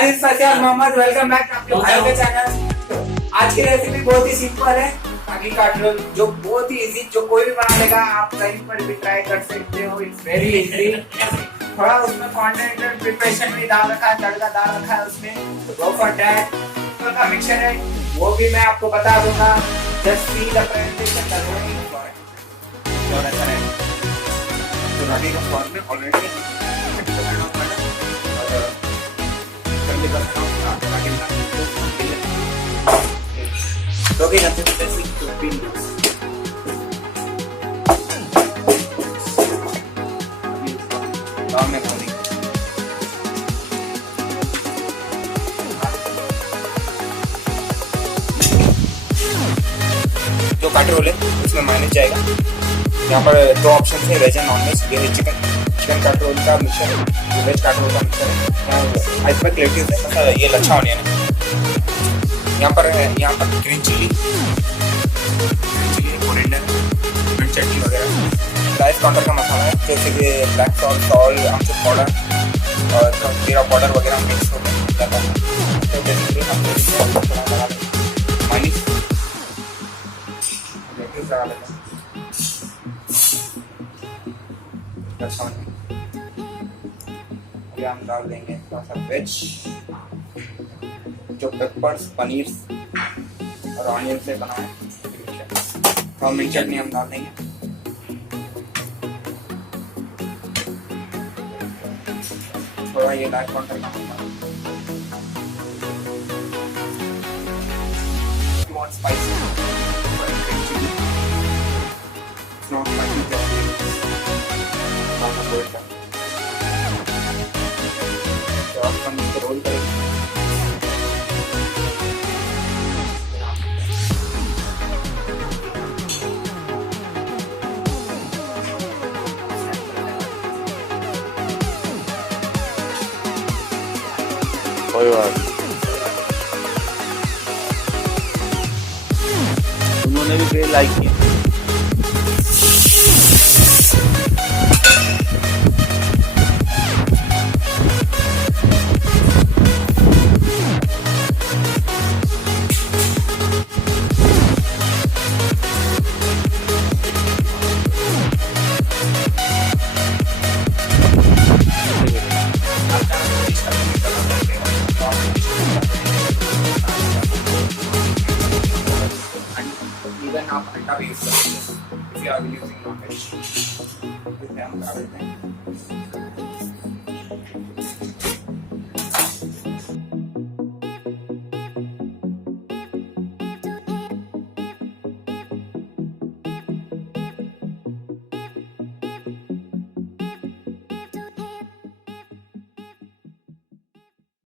Mohammad, welcome back आपके भाइयों के चैनल। आज की रेसिपी बहुत ही सिंपल है, रागी काटलो, जो बहुत ही इजी, जो कोई भी बना लेगा। आप कहीं पर भी ट्राई कर सकते हो, इट्स वेरी इजी। थोड़ा उसमें कॉन्टिनेंटल प्रिपरेशन भी डाल रखा है, तड़का डाल रखा है उसमें, तो गो फॉर दैट। का मिक्सचर है वो भी मैं आपको बता दूंगा। Just see the presentation the rowing for it. और ऐसा है तो रागी का स्वाद में already Talking about the basic cooking में खाने जो काटे रोल है उसमें माइनस जाएगा। यहाँ पर दो ऑप्शन है, वेज एंड नॉन वेज। ये है चिकन काटे रोल का मिक्सचर है, वेज काटे रोल का मिक्सचर है। आइसबर्ग लेट्यूस है, मतलब ये लच्छा ऑनियन है। यहाँ पर ग्रीन चिली, कोरिएंडर, मिर्च चटनी वगैरह। राइस काउंटर का मसाला है, जैसे कि ब्लैक सॉल्ट, आमचूर पाउडर और जीरा पाउडर वगैरह मिक्स होकर जाता है। तो बेसिकली हम थोड़ा लगा लेते हैं माइनस लगा लेते हैं। ये हम डाल देंगे थोड़ा सा वेज, जो पेपर्स, पनीर और ऑनियन से बना है। और मिर्च चटनी हम डाल देंगे। थोड़ा ये लाइट काउंटर का स्पाइसी, नॉट स्पाइसी, तो हम इसको रोल करेंगे। कोई बात उन्होंने भी पेज लाइक किया। आप अंडा भी यूज कर सकते हैं if you are using non-veg। हम डाल देते हैं